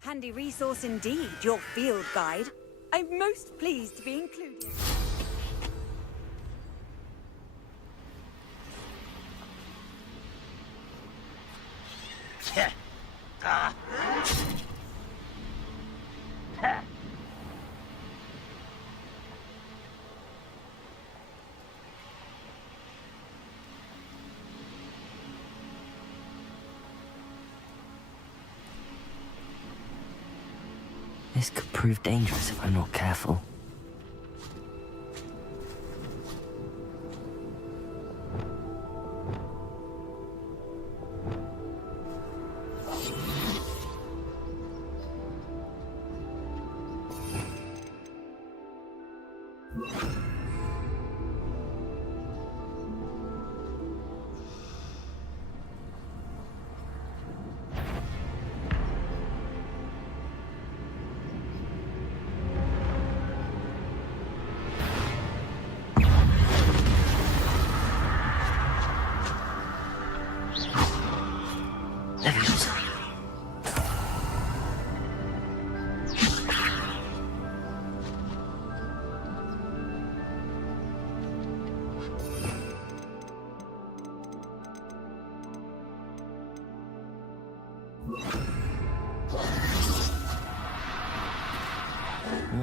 Handy resource indeed, your field guide. I'm most pleased to be included. This could prove dangerous if I'm not careful.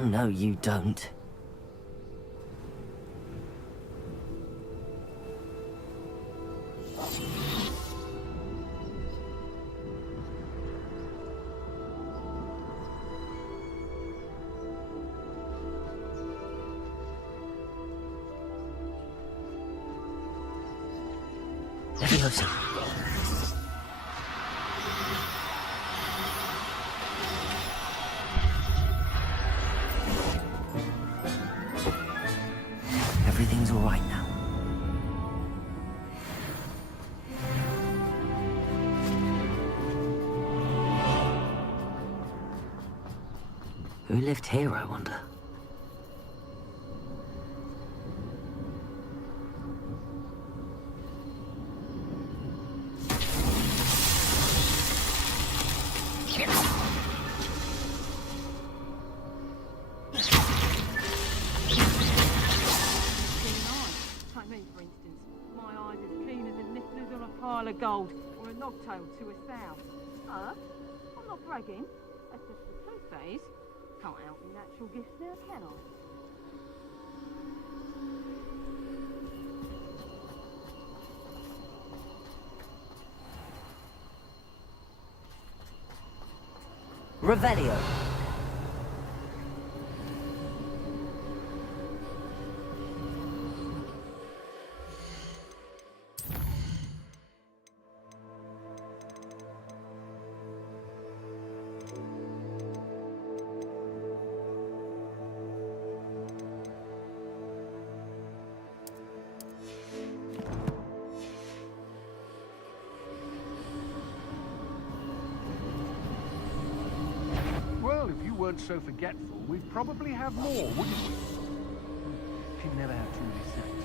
No, you don't. Leviosa. Everything's all right now. Who lived here, I wonder? Gold or a nogtail to a sow. I'm not bragging. That's just the truth, is. Can't help your natural gifts now, can I? Revelio. Well, if you weren't so forgetful, we'd probably have more, wouldn't we? She'd never have too many secrets.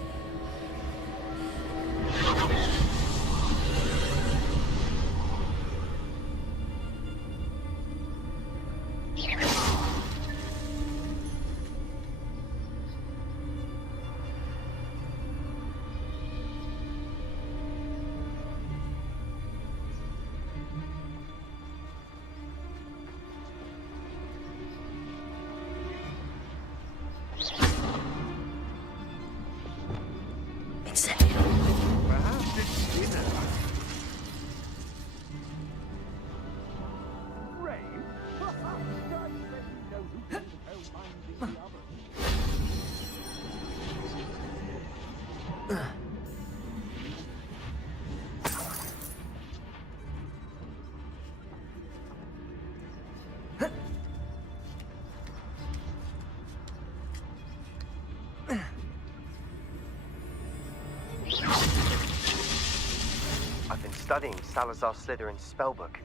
studying Salazar Slytherin's spellbook.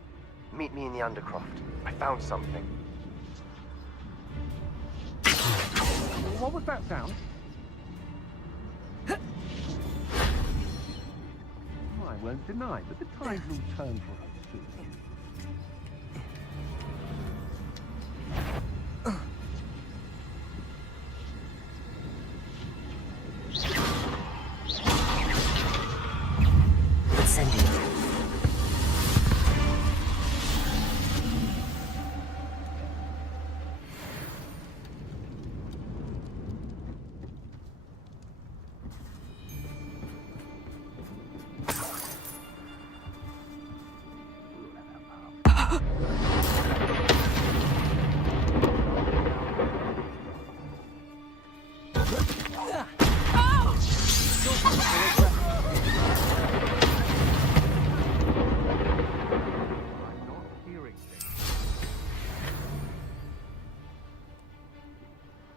Meet me in the Undercroft. I found something. What was that sound? I won't deny, but the tides will turn for us soon. Sending it.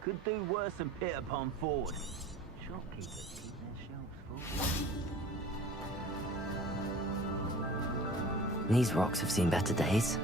Could do worse than Peter Pan forward. Shopkeepers keep their shelves full. These rocks have seen better days.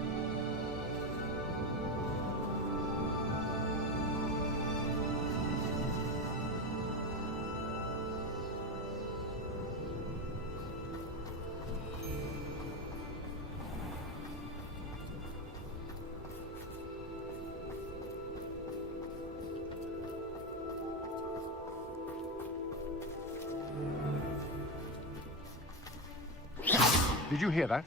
Did you hear that?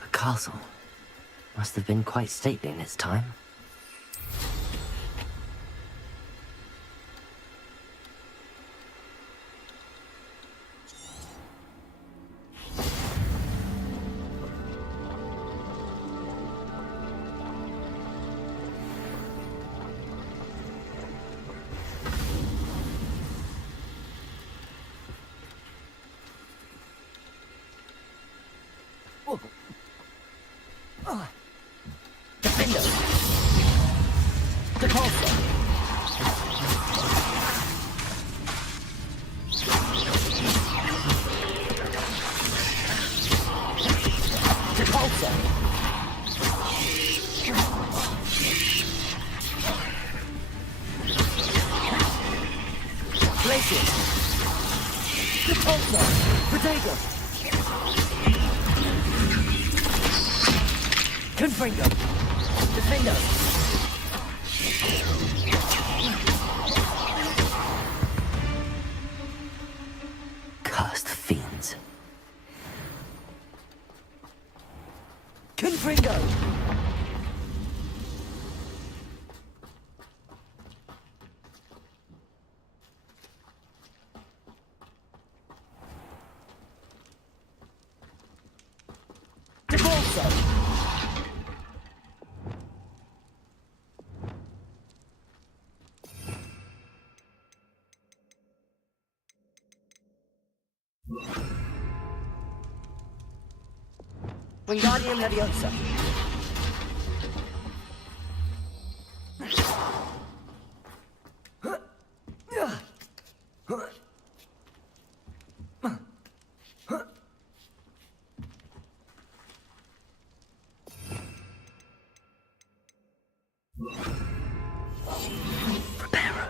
The castle must have been quite stately in its time. Defender! Repulsor! Repulsor! Glacier! Repulsor! Protego! Confringo! Defender! Cursed fiends. Confringo! Levioso! Wingardium Leviosa! Preparo.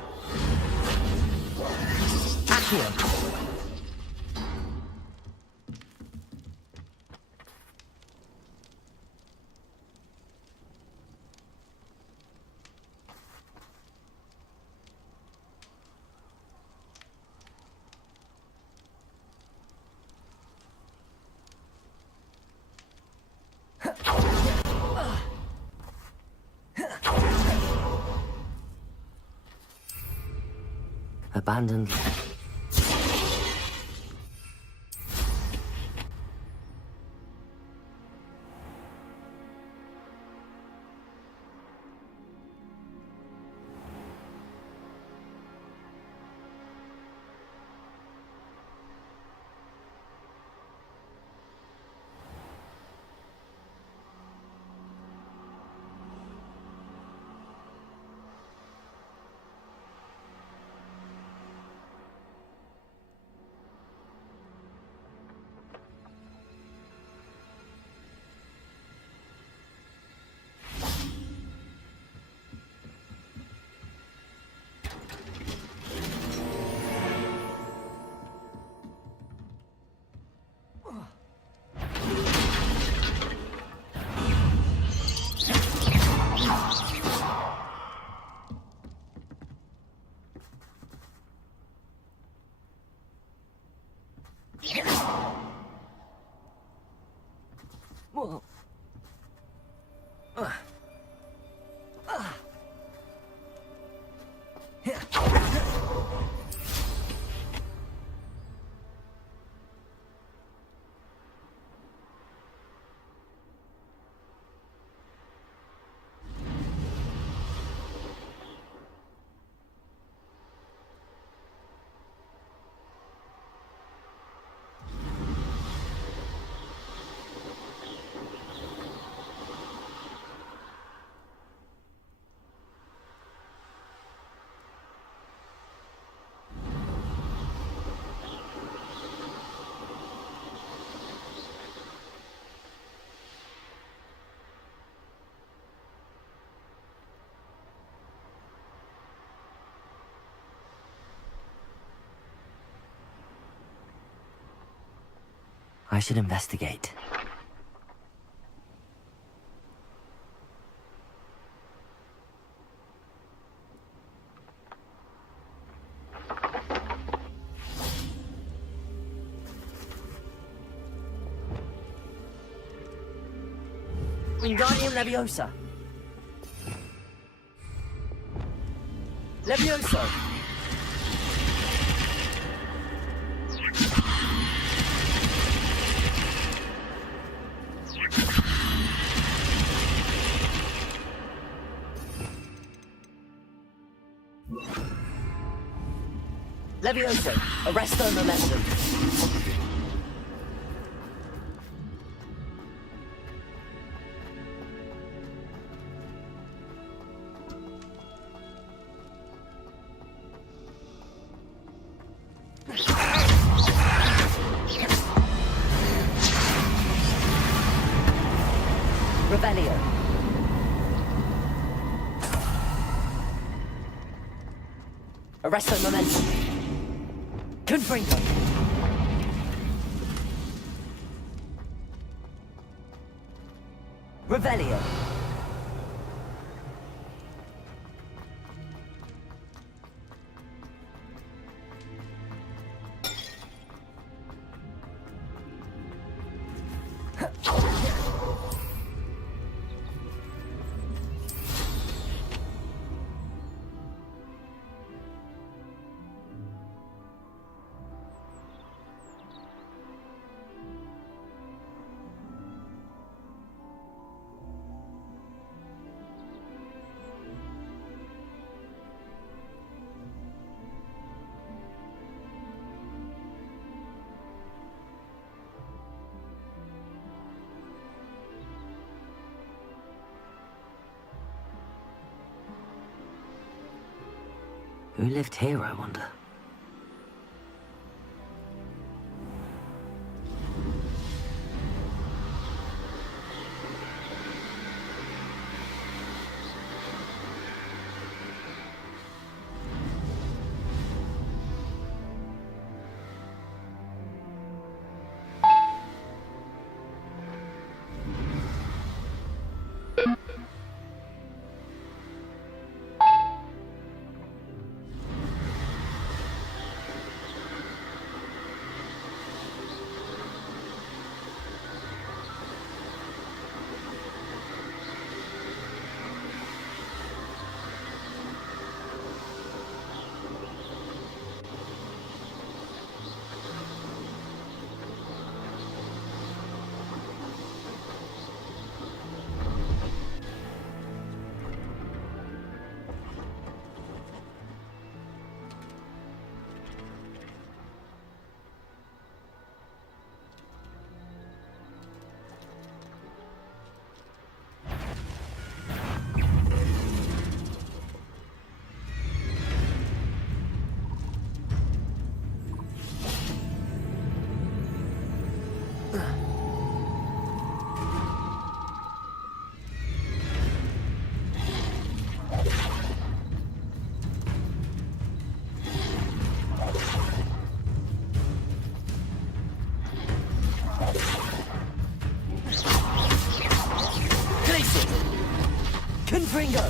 Accio. Abandoned land. Whoa. I should investigate. Wingardium Leviosa! Levioso! Levioso, arresto momentum. Revelio. Arresto momentum. Confringo. Revelio. Who lived here, I wonder? Confringo!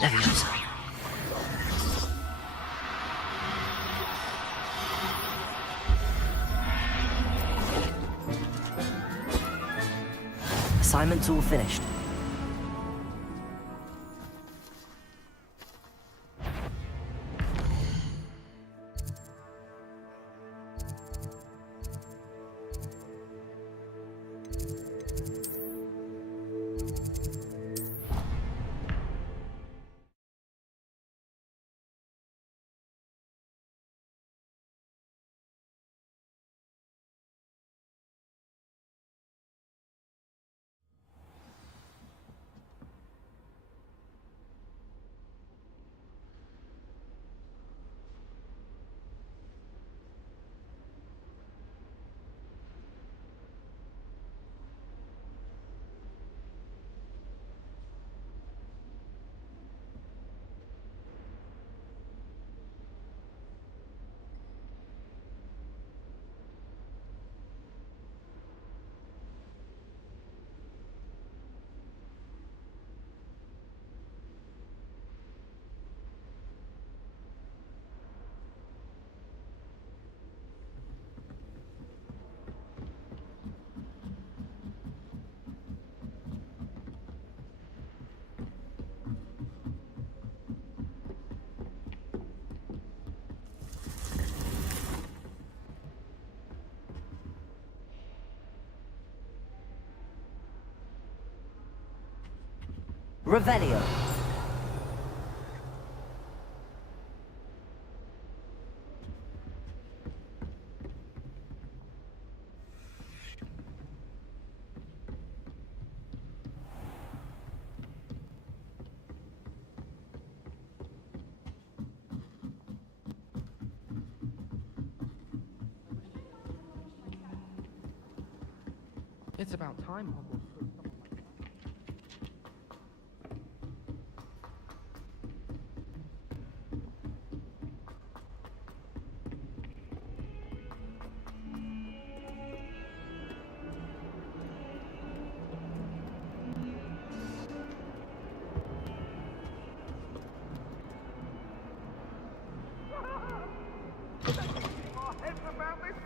Leviosa. Assignment's all finished. Revelio. It's about time Hogwarts proved someone like that.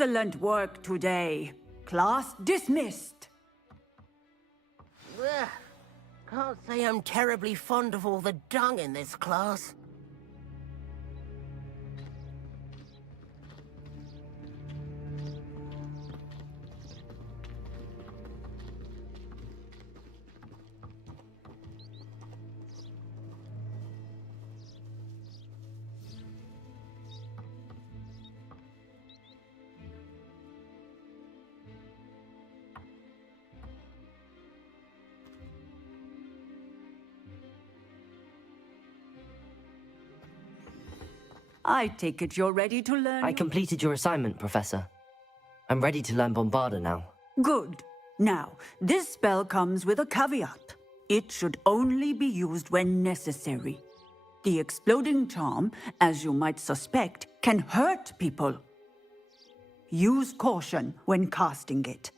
Excellent work today. Class dismissed. Ugh. Can't say I'm terribly fond of all the dung in this class. I take it you're ready to learn. I completed your assignment, Professor. I'm ready to learn Bombarda now. Good. Now, this spell comes with a caveat. It should only be used when necessary. The exploding charm, as you might suspect, can hurt people. Use caution when casting it.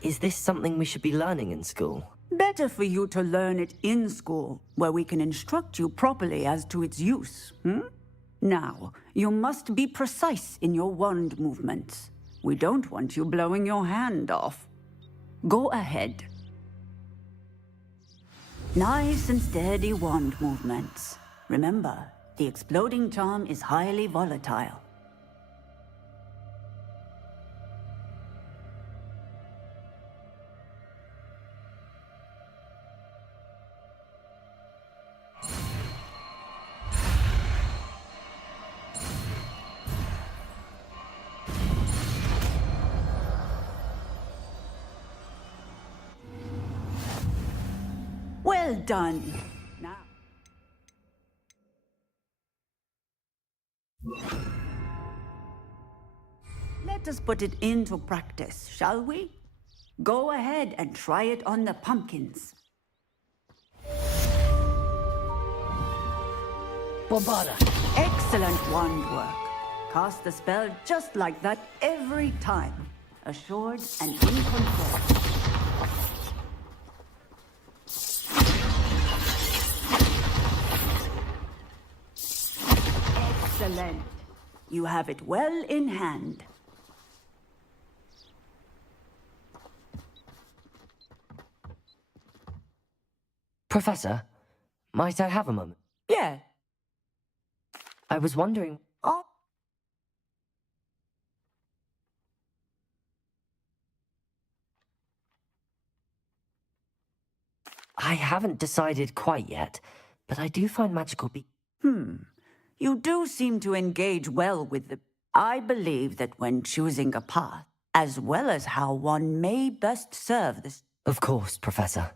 Is this something we should be learning in school? Better for you to learn it in school, where we can instruct you properly as to its use. Now, you must be precise in your wand movements. We don't want you blowing your hand off. Go ahead. Nice and steady wand movements. Remember, The exploding charm is highly volatile. Well done. Now. Let us put it into practice, shall we? Go ahead and try it on the pumpkins. Bombada! Excellent wand work. Cast the spell just like that every time. Assured and in control. Excellent. You have it well in hand. Professor, might I have a moment? Yeah. I was wondering... Oh. I haven't decided quite yet, but I do find magical You do seem to engage well with the... I believe that when choosing a path, as well as how one may best serve this... Of course, Professor.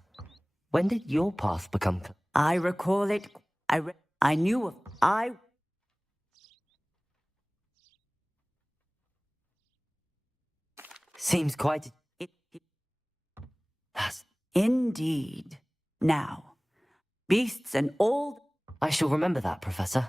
When did your path become... I recall it... I knew of... Seems quite... Indeed. Now, beasts and all... I shall remember that, Professor.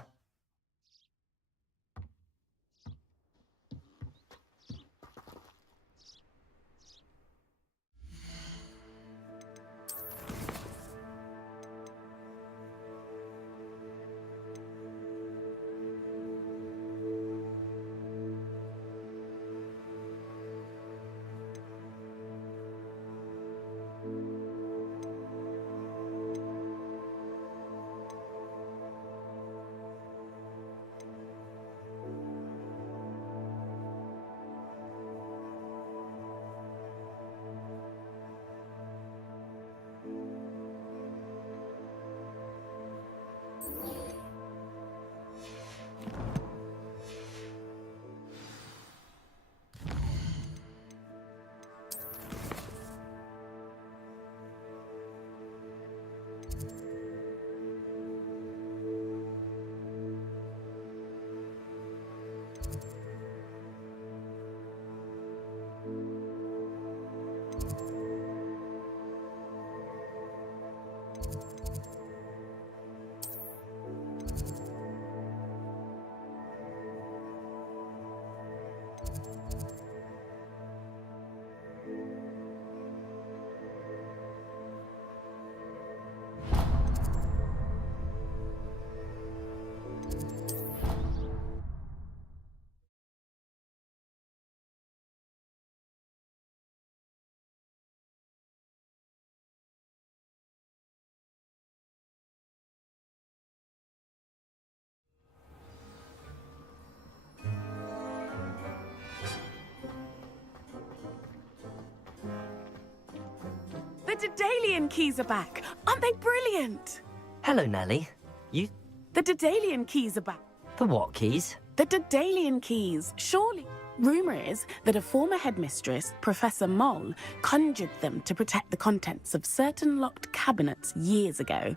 The Daedalian keys are back. Aren't they brilliant? Hello, Nellie. You... The Daedalian keys are back. The what keys? The Daedalian keys, surely. Rumour is that a former headmistress, Professor Moll, conjured them to protect the contents of certain locked cabinets years ago.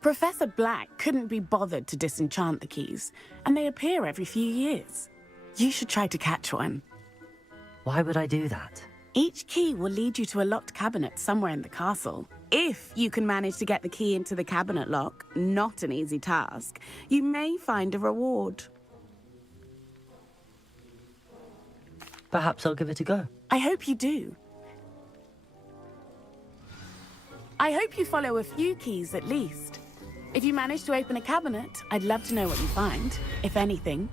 Professor Black couldn't be bothered to disenchant the keys, and they appear every few years. You should try to catch one. Why would I do that? Each key will lead you to a locked cabinet somewhere in the castle. If you can manage to get the key into the cabinet lock, not an easy task, you may find a reward. Perhaps I'll give it a go. I hope you do. I hope you follow a few keys at least. If you manage to open a cabinet, I'd love to know what you find, if anything.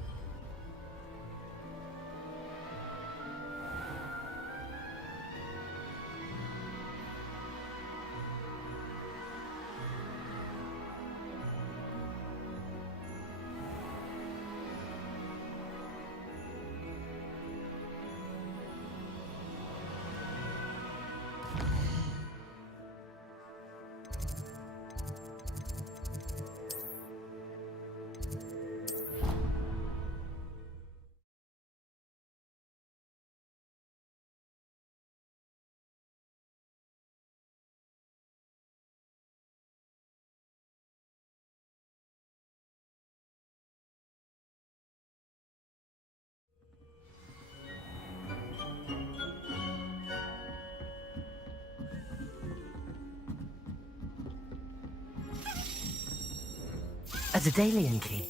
A Daedalian key.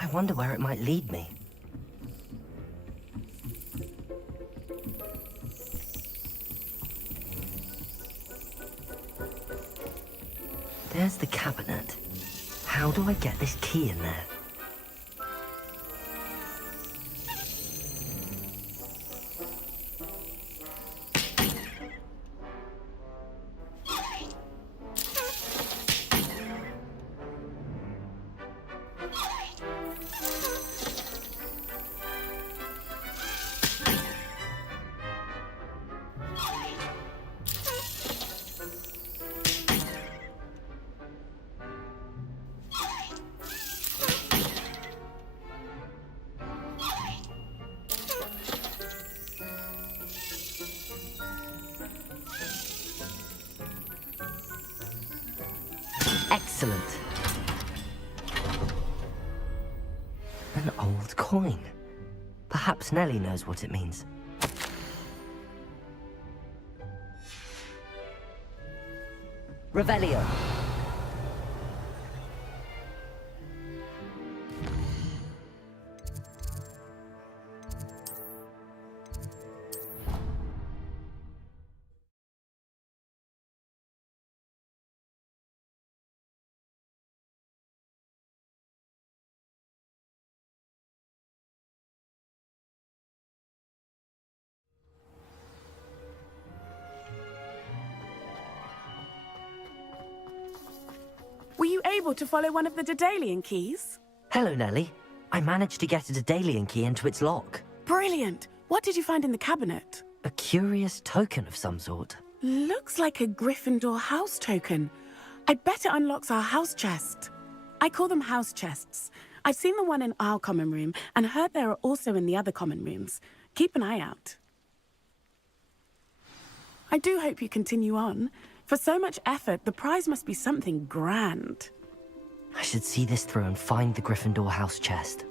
I wonder where it might lead me. There's the cabinet. How do I get this key in there? Excellent. An old coin. Perhaps Nellie knows what it means. Revelio. Were you able to follow one of the Daedalian keys? Hello, Nellie. I managed to get a Daedalian key into its lock. Brilliant. What did you find in the cabinet? A curious token of some sort. Looks like a Gryffindor house token. I bet it unlocks our house chest. I call them house chests. I've seen the one in our common room and heard there are also in the other common rooms. Keep an eye out. I do hope you continue on. For so much effort, the prize must be something grand. I should see this through and find the Gryffindor house chest.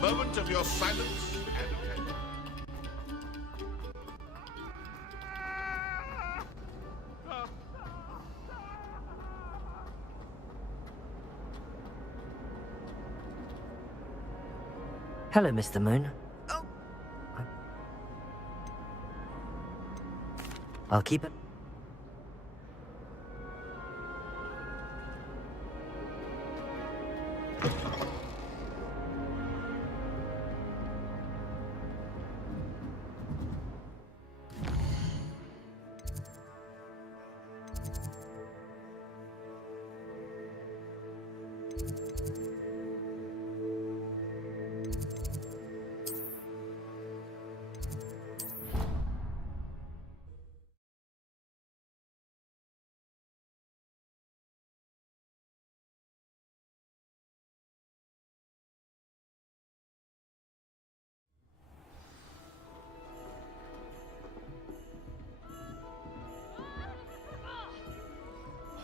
Moment of your silence and attention. Hello, Mr. Moon. Oh. I'll keep it.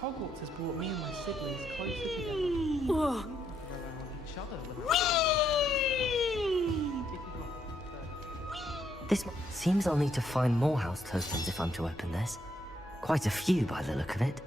Hogwarts has brought me and my siblings closer together. We around each other This seems I'll need to find more house tokens if I'm to open this. Quite a few by the look of it.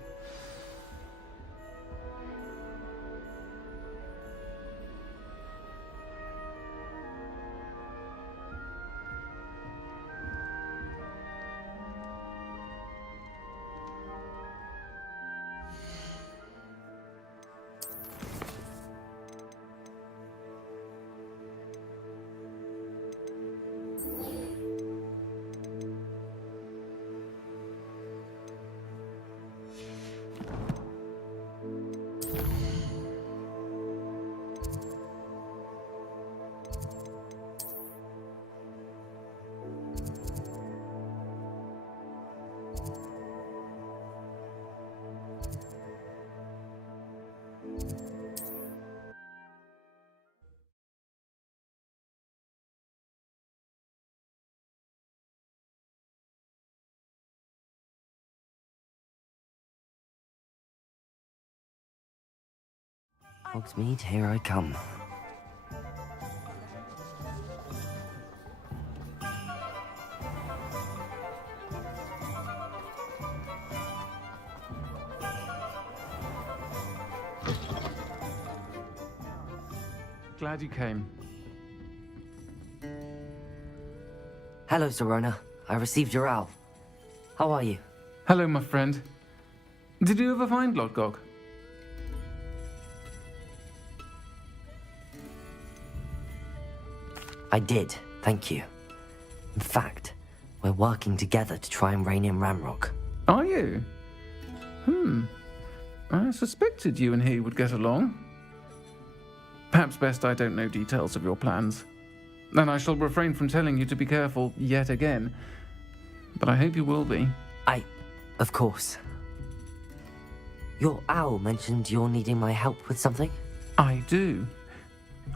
Hogsmeade, here I come. Glad you came. Hello, Serona. I received your owl. How are you? Hello, my friend. Did you ever find Lodgok? I did, thank you. In fact, we're working together to try and rein in Ramrock. Are you? I suspected you and he would get along. Perhaps best I don't know details of your plans. And I shall refrain from telling you to be careful yet again. But I hope you will be. Of course. Your owl mentioned you're needing my help with something? I do.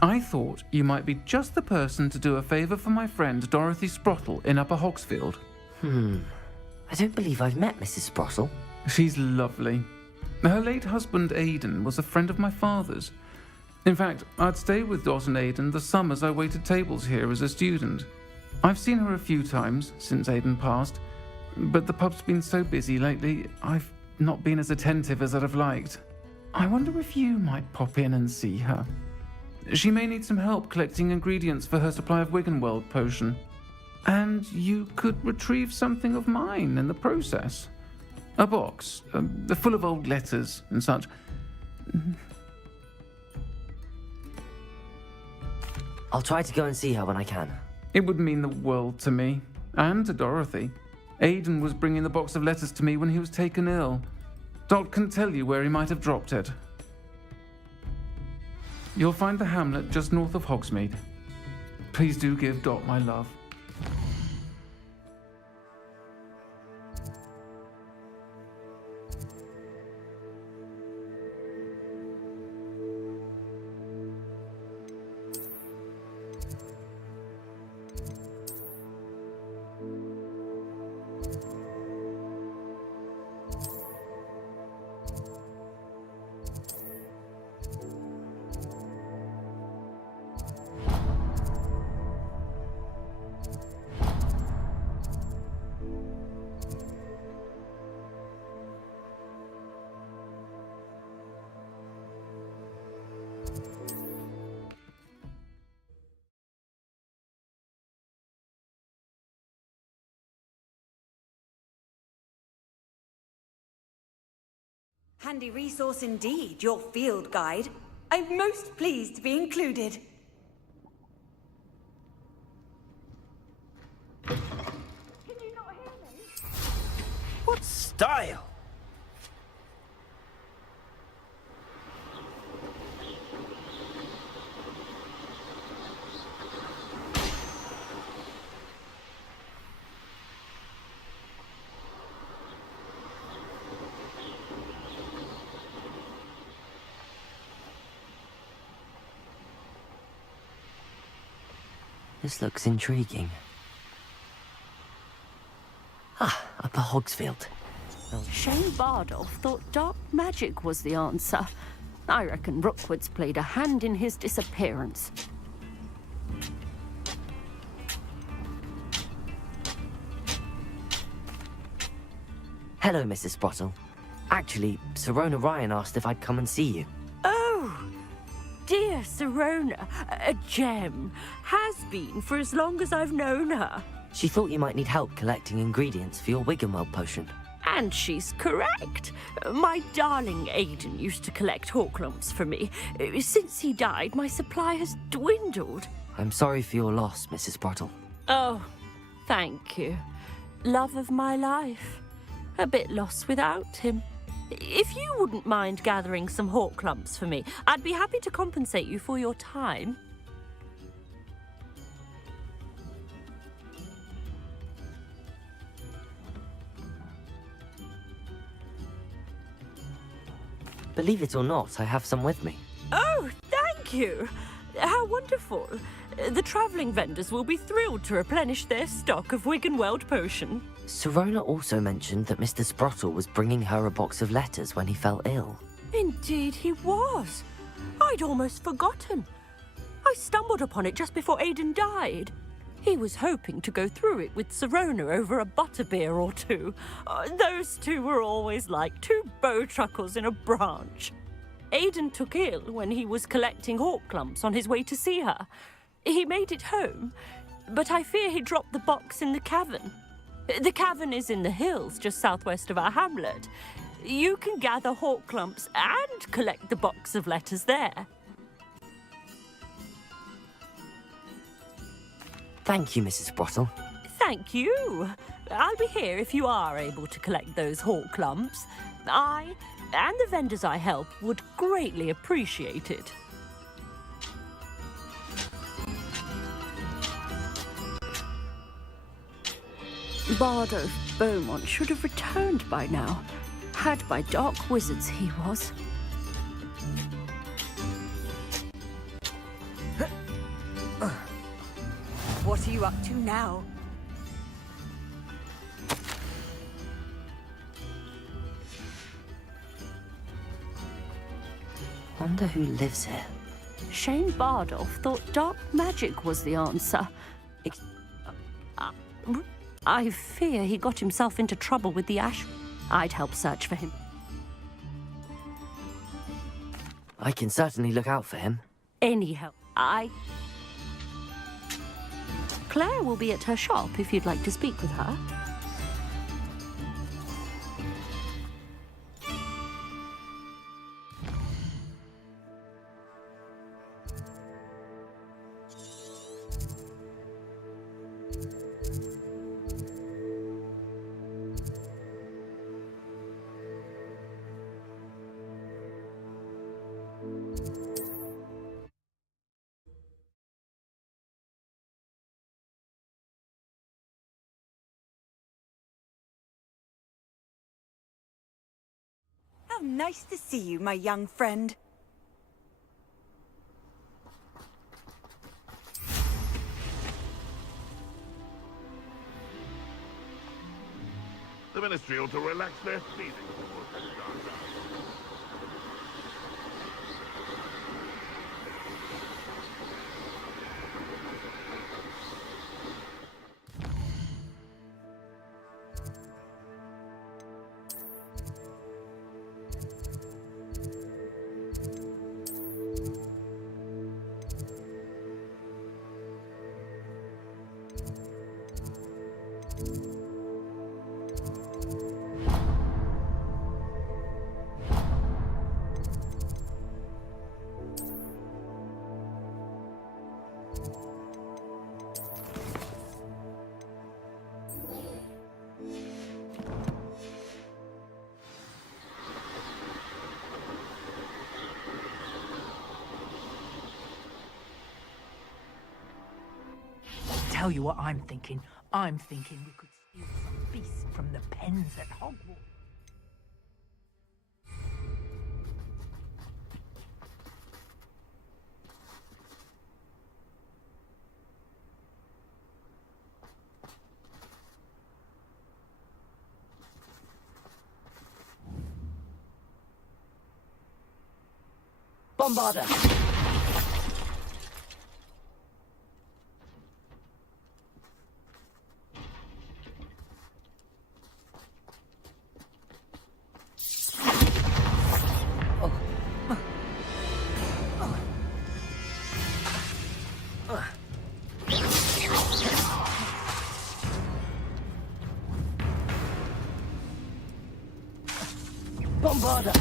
I thought you might be just the person to do a favour for my friend Dorothy Sprottle in Upper Hogsfield. I don't believe I've met Mrs. Sprottle. She's lovely. Her late husband Aidan was a friend of my father's. In fact, I'd stayed with Dot and Aidan the summers I waited tables here as a student. I've seen her a few times since Aidan passed, but the pub's been so busy lately, I've not been as attentive as I'd have liked. I wonder if you might pop in and see her. She may need some help collecting ingredients for her supply of Wiggenweld potion. And you could retrieve something of mine in the process. A box, full of old letters and such. I'll try to go and see her when I can. It would mean the world to me, and to Dorothy. Aidan was bringing the box of letters to me when he was taken ill. Dot can tell you where he might have dropped it. You'll find the hamlet just north of Hogsmeade. Please do give Dot my love. Handy resource indeed, your field guide. I'm most pleased to be included. Can you not hear me? What style? This looks intriguing. Upper Hogsfield. Shane Bardolph thought dark magic was the answer. I reckon Rookwood's played a hand in his disappearance. Hello, Mrs. Sprottle. Actually, Serona Ryan asked if I'd come and see you. Oh, dear Serona, a gem. Has been for as long as I've known her. She thought you might need help collecting ingredients for your Wiggenweld potion. And she's correct. My darling Aidan used to collect hawk lumps for me. Since he died, my supply has dwindled. I'm sorry for your loss, Mrs. Sprottle. Oh, thank you. Love of my life. A bit lost without him. If you wouldn't mind gathering some hawk clumps for me, I'd be happy to compensate you for your time. Believe it or not, I have some with me. Oh, thank you. How wonderful. The travelling vendors will be thrilled to replenish their stock of Wiggenweld potion. Sirona also mentioned that Mr. Sprottle was bringing her a box of letters when he fell ill. Indeed he was. I'd almost forgotten. I stumbled upon it just before Aidan died. He was hoping to go through it with Sirona over a butterbeer or two. Those two were always like two bowtruckles in a branch. Aidan took ill when he was collecting hawk clumps on his way to see her. He made it home, but I fear he dropped the box in the cavern. The cavern is in the hills just southwest of our hamlet. You can gather hawk clumps and collect the box of letters there. Thank you, Mrs. Sprottle. Thank you. I'll be here if you are able to collect those hawk clumps. I and the vendors I help would greatly appreciate it. Bardo Beaumont should have returned by now. Had by dark wizards he was. What are you up to now? Wonder who lives here. Shane Bardolph thought dark magic was the answer. I fear he got himself into trouble with the Ash. I'd help search for him. I can certainly look out for him. Any help. Claire will be at her shop if you'd like to speak with her. How nice to see you, my young friend. The Ministry ought to relax their feelings towards this dark arts. Tell you what I'm thinking. I'm thinking we could steal some beasts from the pens at Hogwarts. Bombarder! Bombarder!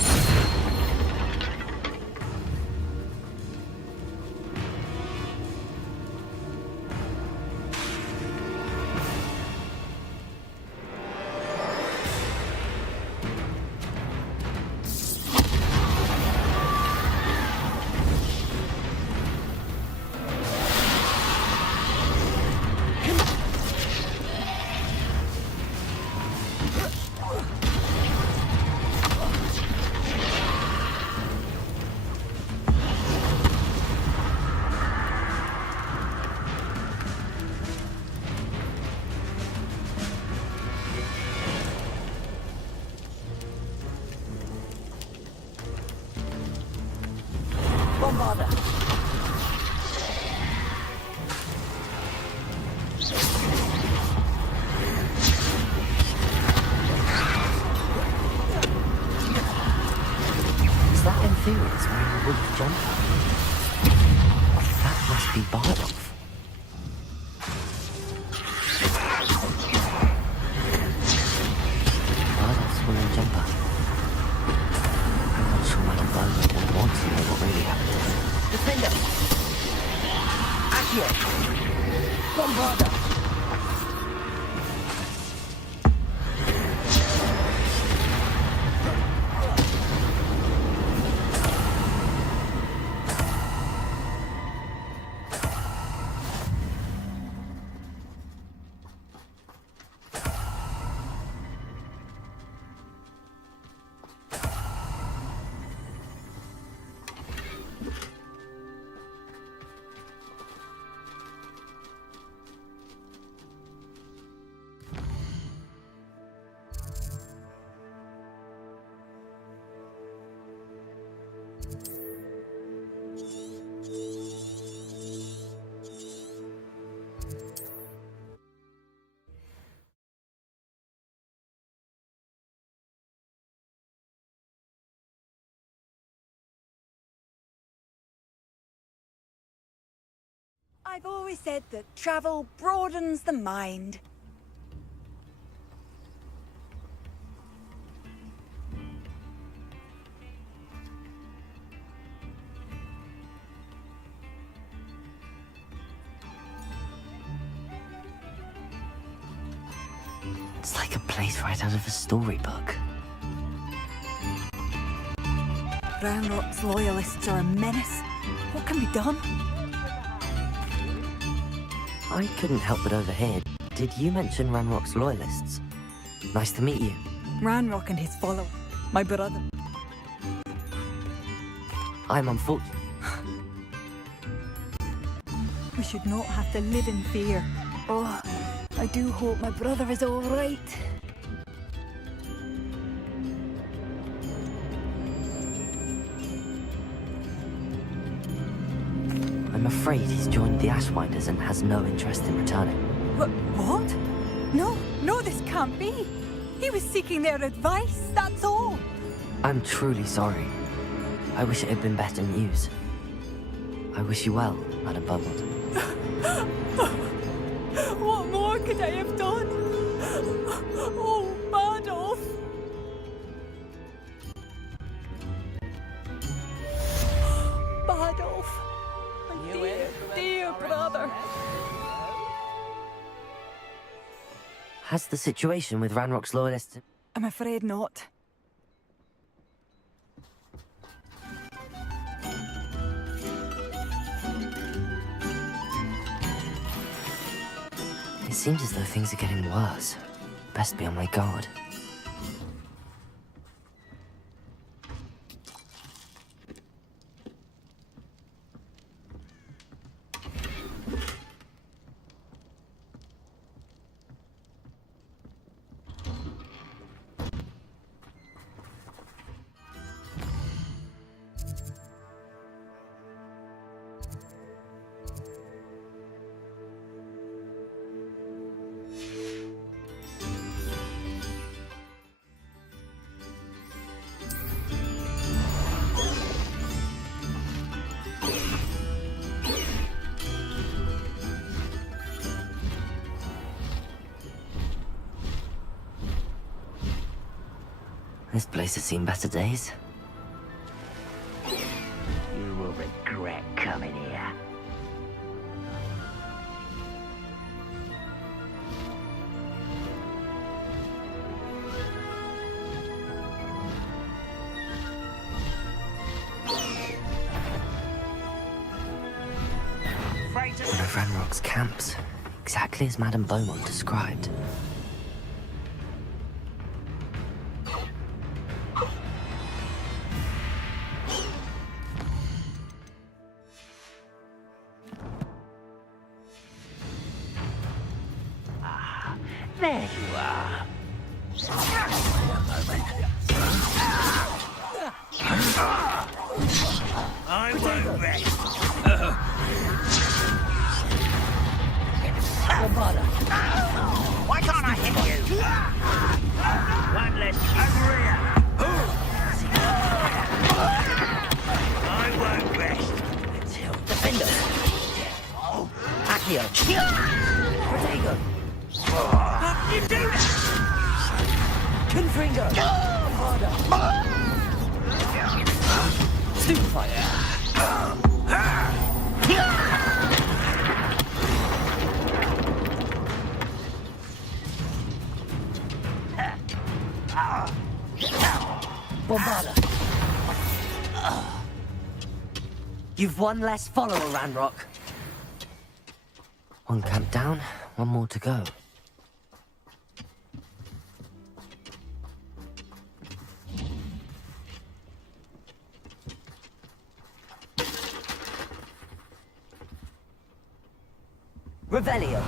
part of? Bardolph's woolen jumper. I'm not sure Madame Bowman would want to know what really happened to him. Defender! Accio! Bombarda! I've always said that travel broadens the mind. It's like a place right out of a storybook. Ranrock's loyalists are a menace. What can be done? I couldn't help but overhear. Did you mention Ranrock's loyalists? Nice to meet you. Ranrock and his follower, my brother. I'm unfortunate. We should not have to live in fear. Oh, I do hope my brother is all right. I'm afraid he's joined the Ashwinders and has no interest in returning. What? No, this can't be. He was seeking their advice, that's all. I'm truly sorry. I wish it had been better news. I wish you well, Madame Beaumont. What more could I have done? Oh, Bardolph! Bardolph! My dear brother! Has the situation with Ranrock's loyalists... I'm afraid not. It seems as though things are getting worse. Best be on my guard. This place has seen better days. You will regret coming here. One of Ranrock's camps, exactly as Madame Beaumont described. There you are. I won't rest. Why can't I hit you? One less over here. I won't rest until defender. Accio! Protego! You do that! Confringo! Stupefier! Bombarda! You've one less follower, Ranrock. One camp down, one more to go. Revelio.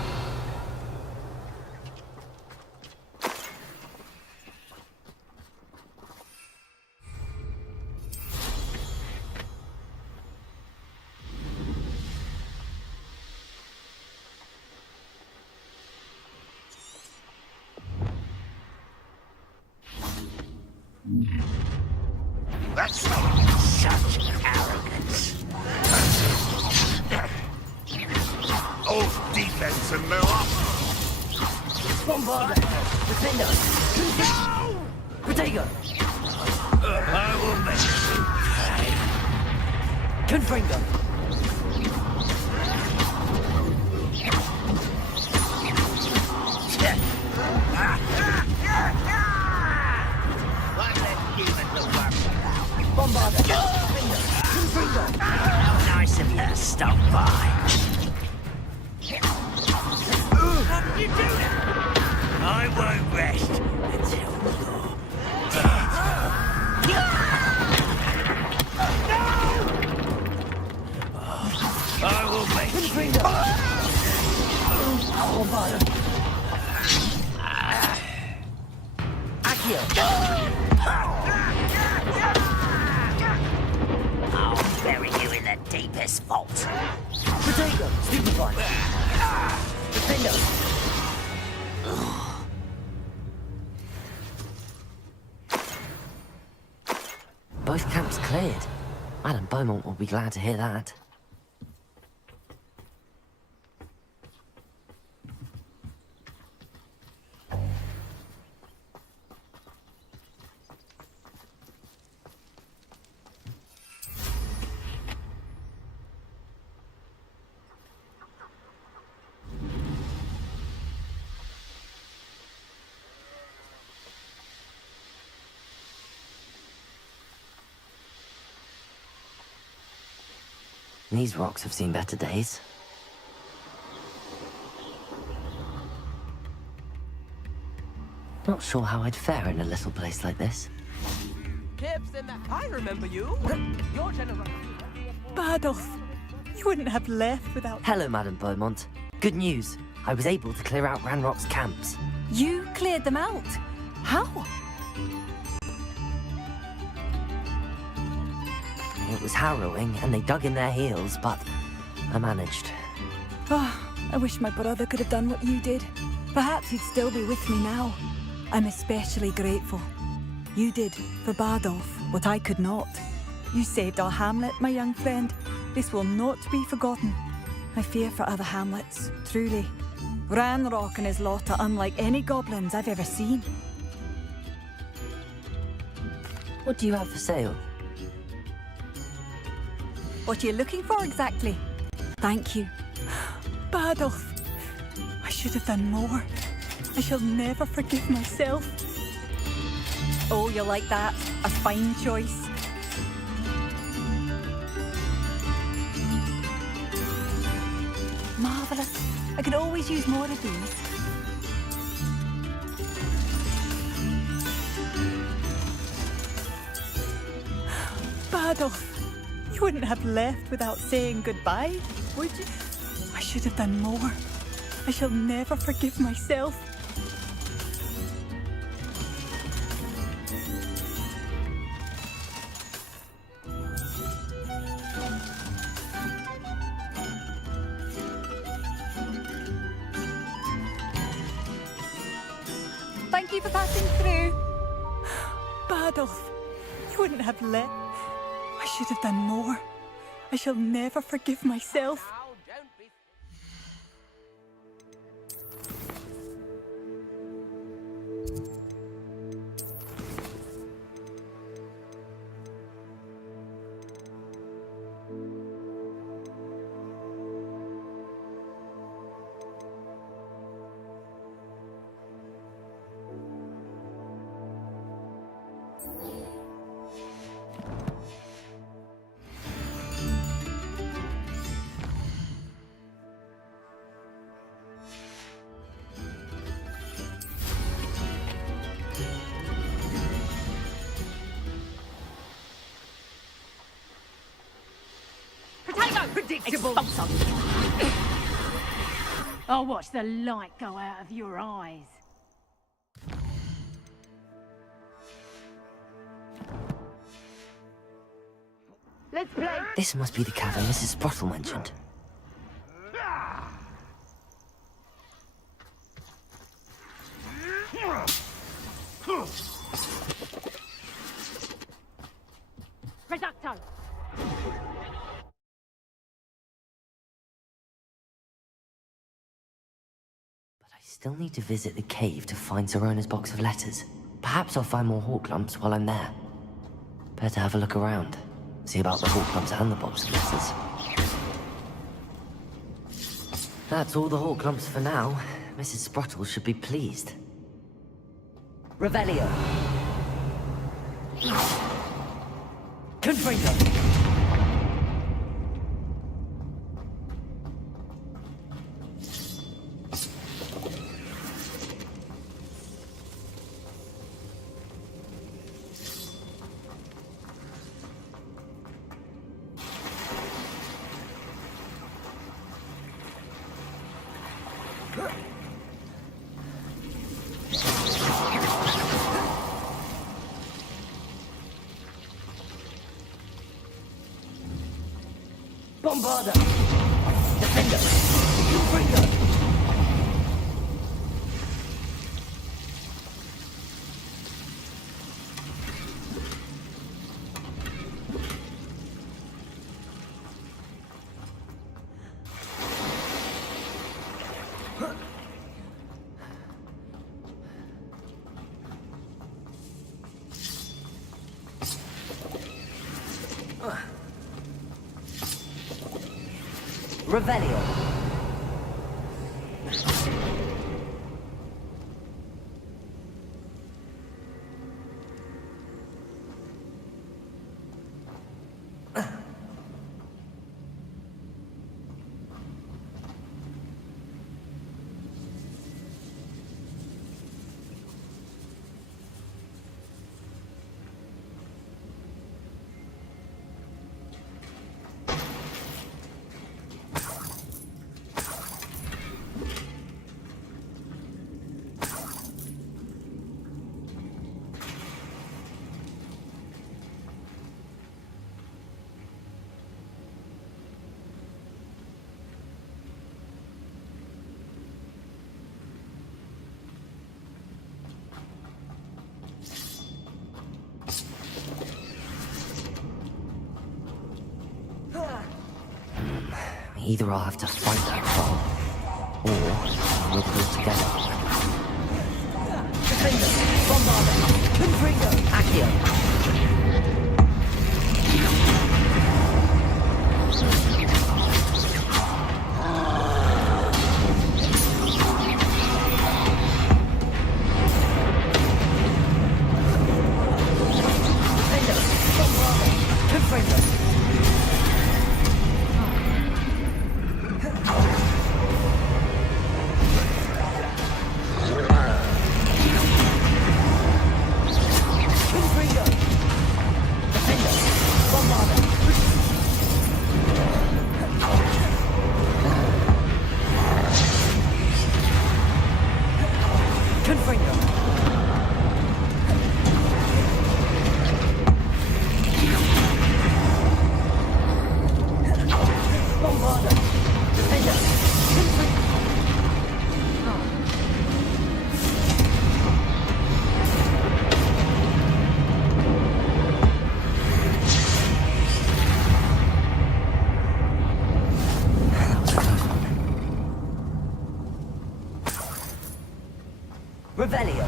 That's Such arrogance. old defense and no offense. Bombarda! Defender! Protego! I will make you pay. Confringo! Bombarda! Defender! Confringo! How nice of you to stop by. You do that! I won't rest until you're dead. I will make you. Bombarda! Accio! I'll bury you in the deepest vault. Protego! Stupefy! Defender! Both camps cleared. Madame Beaumont will be glad to hear that. These rocks have seen better days. Not sure how I'd fare in a little place like this. Tips in the... I remember you. Your generation. Bardolph, you wouldn't have left without... Hello, Madame Beaumont. Good news. I was able to clear out Ranrock's camps. You cleared them out? How? It was harrowing, and they dug in their heels, but I managed. Oh, I wish my brother could have done what you did. Perhaps he'd still be with me now. I'm especially grateful. You did, for Bardolph, what I could not. You saved our hamlet, my young friend. This will not be forgotten. I fear for other hamlets, truly. Ranrock and his lot are unlike any goblins I've ever seen. What do you have for sale? What are you looking for exactly? Thank you. Bardolph, I should have done more. I shall never forgive myself. Oh, you like that? A fine choice. Marvellous. I could always use more of these. Bardolph, you wouldn't have left without saying goodbye, would you? I should have done more. I shall never forgive myself. Thank you for passing through. Bardolph, you wouldn't have left. I should have done more. I shall never forgive myself. Expulso! I'll watch the light go out of your eyes. Let's play. This must be the cavern Mrs. Sprottle mentioned. Reducto! But I still need to visit the cave to find Zerona's box of letters. Perhaps I'll find more hawk lumps while I'm there. Better have a look around. See about the hawk lumps and the box of letters. That's all the hawk lumps for now. Mrs. Sprottle should be pleased. Revelio. Confringo. Bombarda! Defender! Confringo! Revelio. Either I'll have to fight that troll, or we'll pull together. Defender! Bombarda! Confringo! Accio! Revelio.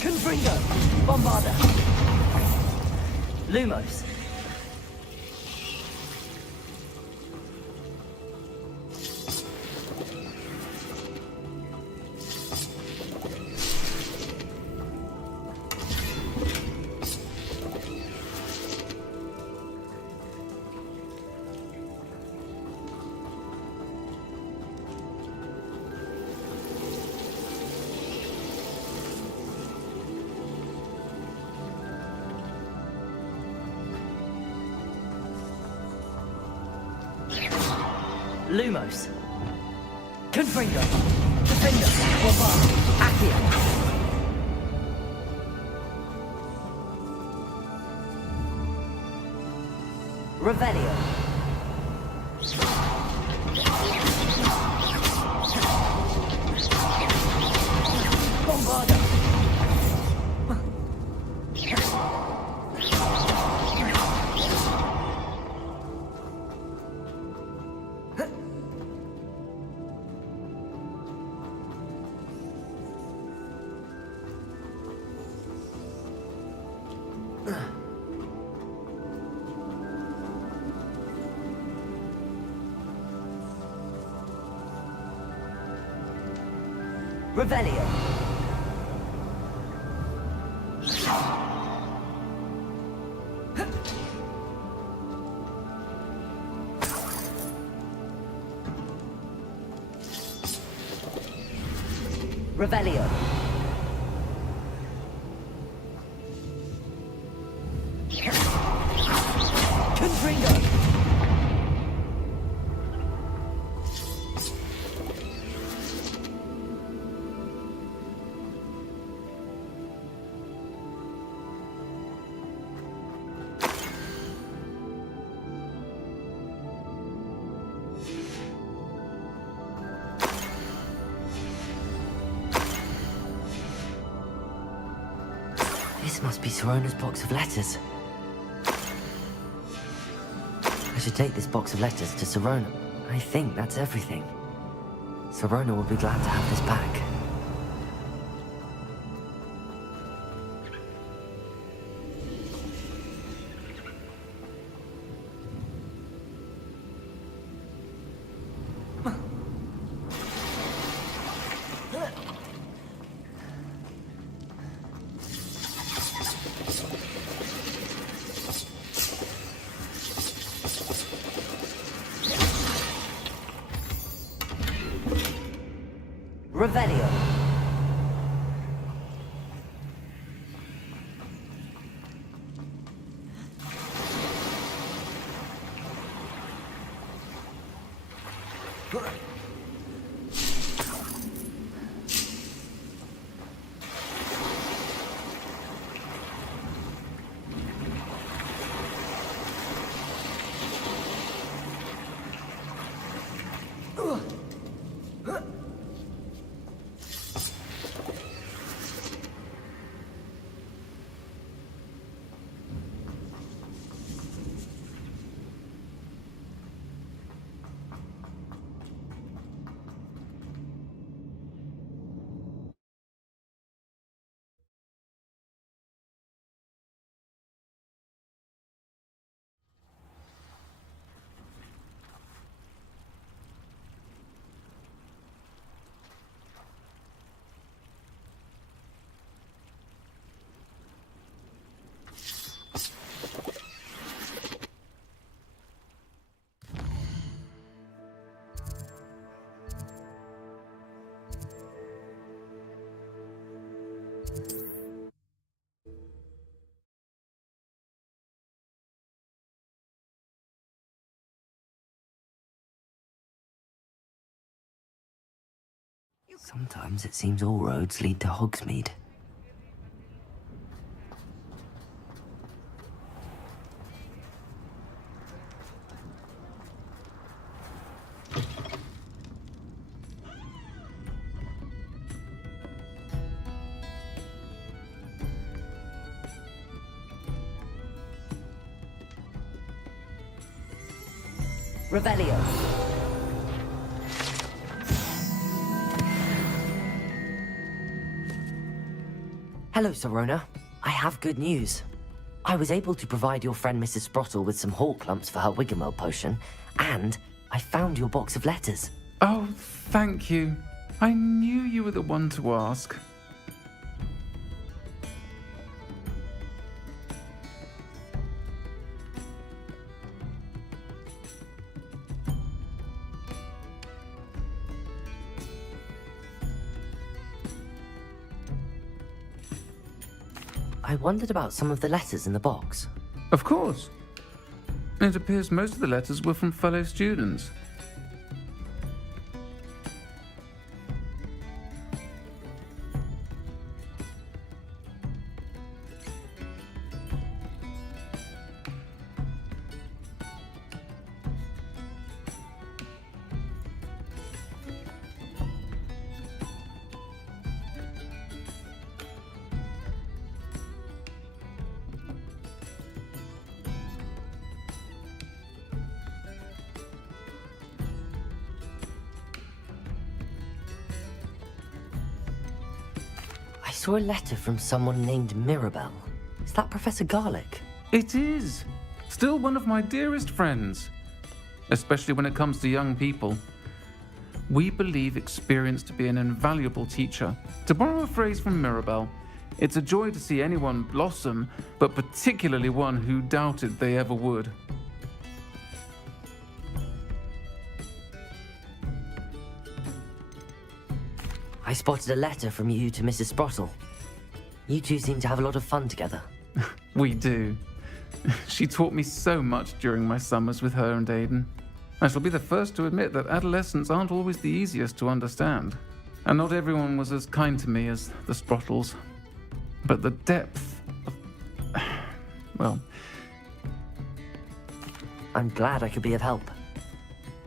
Confringo! Bombarda! Lumos! Lumos. Confringo. Defender. Bombarda. Accio. Revelio. Bombarda. Revelio. Revelio. Confringo. This must be Sirona's box of letters. I should take this box of letters to Sirona. I think that's everything. Sirona will be glad to have this back. Revelio. Sometimes it seems all roads lead to Hogsmeade. Revelio. Hello, Serona. I have good news. I was able to provide your friend Mrs. Sprottle with some hawk lumps for her Wiggenweld potion, and I found your box of letters. Oh, thank you. I knew you were the one to ask. I wondered about some of the letters in the box. Of course. It appears most of the letters were from fellow students. I saw a letter from someone named Mirabelle. Is that Professor Garlick? It is. Still one of my dearest friends. Especially when it comes to young people. We believe experience to be an invaluable teacher. To borrow a phrase from Mirabelle, it's a joy to see anyone blossom, but particularly one who doubted they ever would. I spotted a letter from you to Mrs. Sprottle. You two seem to have a lot of fun together. We do. She taught me so much during my summers with her and Aiden. I shall be the first to admit that adolescents aren't always the easiest to understand. And not everyone was as kind to me as the Sprottles. But the depth of... well... I'm glad I could be of help.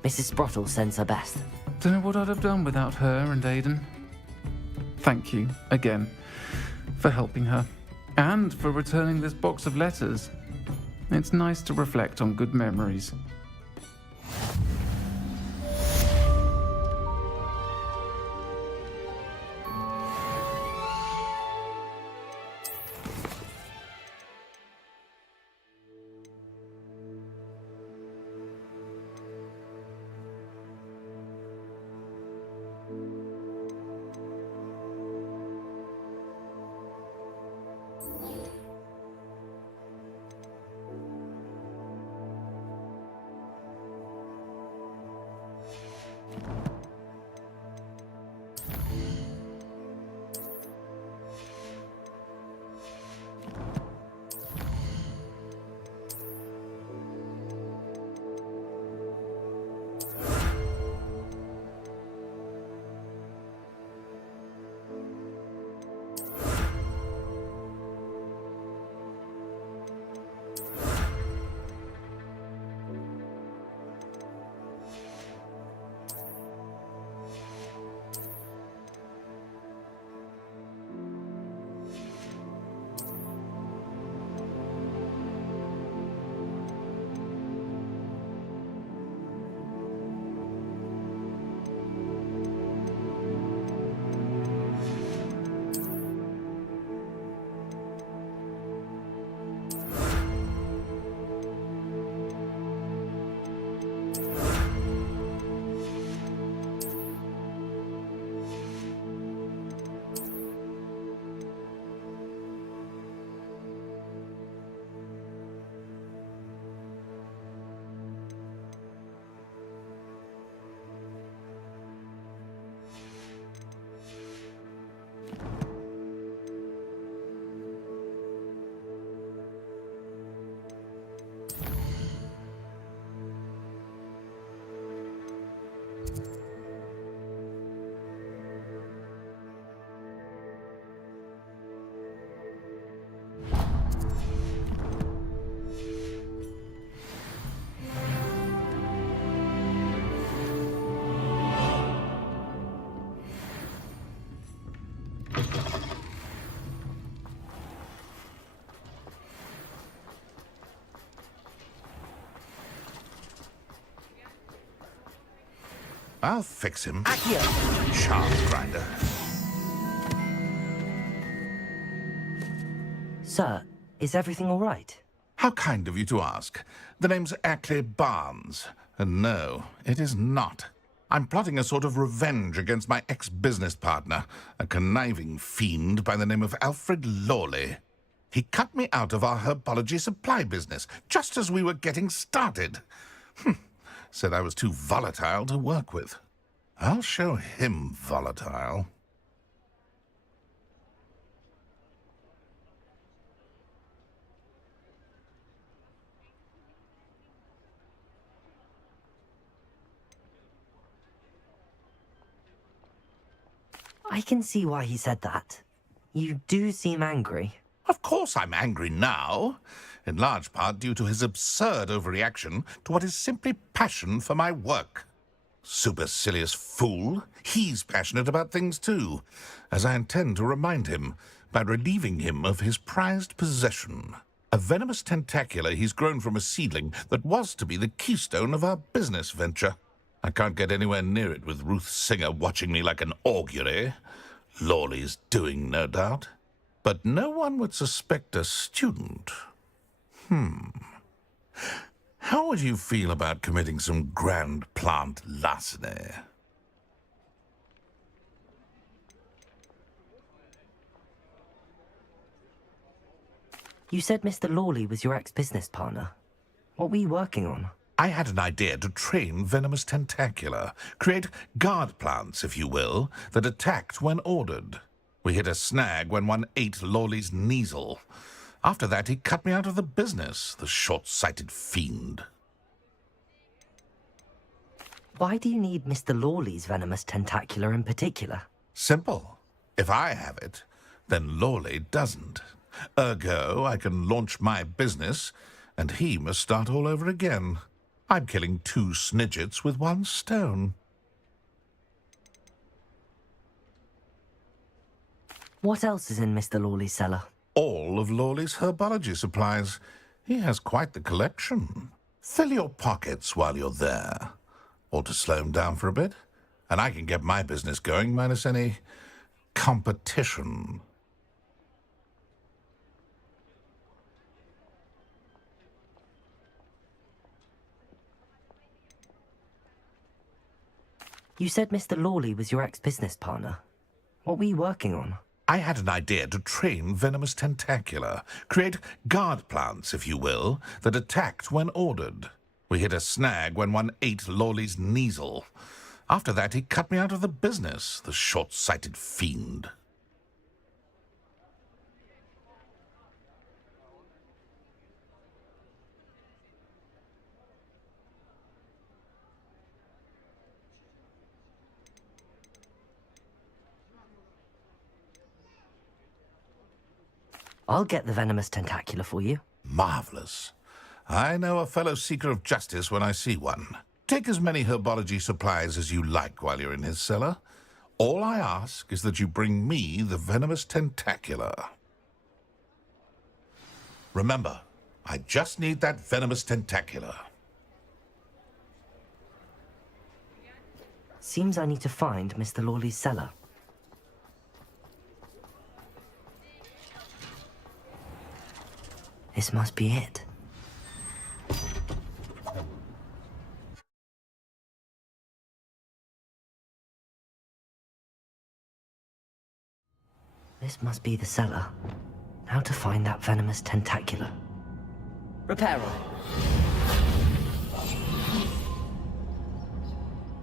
Mrs. Sprottle sends her best. Don't know what I'd have done without her and Aiden. Thank you, again, for helping her. And for returning this box of letters. It's nice to reflect on good memories. I'll fix him. Accio. Shaft grinder. Sir, is everything all right? How kind of you to ask. The name's Ackley Barnes. And no, it is not. I'm plotting a sort of revenge against my ex-business partner, a conniving fiend by the name of Alfred Lawley. He cut me out of our herbology supply business, just as we were getting started. Said I was too volatile to work with. I'll show him volatile. I can see why he said that. You do seem angry. Of course I'm angry now, in large part due to his absurd overreaction to what is simply passion for my work. Supercilious fool, he's passionate about things too, as I intend to remind him by relieving him of his prized possession. A venomous tentacula he's grown from a seedling that was to be the keystone of our business venture. I can't get anywhere near it with Ruth Singer watching me like an augury. Lawley's doing, no doubt. But no one would suspect a student. How would you feel about committing some grand plant larceny? You said Mr. Lawley was your ex-business partner. What were you working on? I had an idea to train venomous tentacula, create guard plants, if you will, that attacked when ordered. We hit a snag when one ate Lawley's Kneasel. After that, he cut me out of the business, the short-sighted fiend. Why do you need Mr. Lawley's venomous tentacula in particular? Simple. If I have it, then Lawley doesn't. Ergo, I can launch my business, and he must start all over again. I'm killing 2 snidgets with 1 stone. What else is in Mr. Lawley's cellar? All of Lawley's herbology supplies. He has quite the collection. Fill your pockets while you're there. Or to slow him down for a bit. And I can get my business going minus any competition. You said Mr. Lawley was your ex-business partner. What were you working on? I had an idea to train venomous tentacula, create guard plants, if you will, that attacked when ordered. We hit a snag when one ate Lawley's Kneasel. After that, he cut me out of the business, the short-sighted fiend. I'll get the venomous tentacula for you. Marvelous. I know a fellow seeker of justice when I see one. Take as many herbology supplies as you like while you're in his cellar. All I ask is that you bring me the venomous tentacula. Remember, I just need that venomous tentacula. Seems I need to find Mr. Lawley's cellar. This must be it. This must be the cellar. How to find that venomous tentacula? Reparo.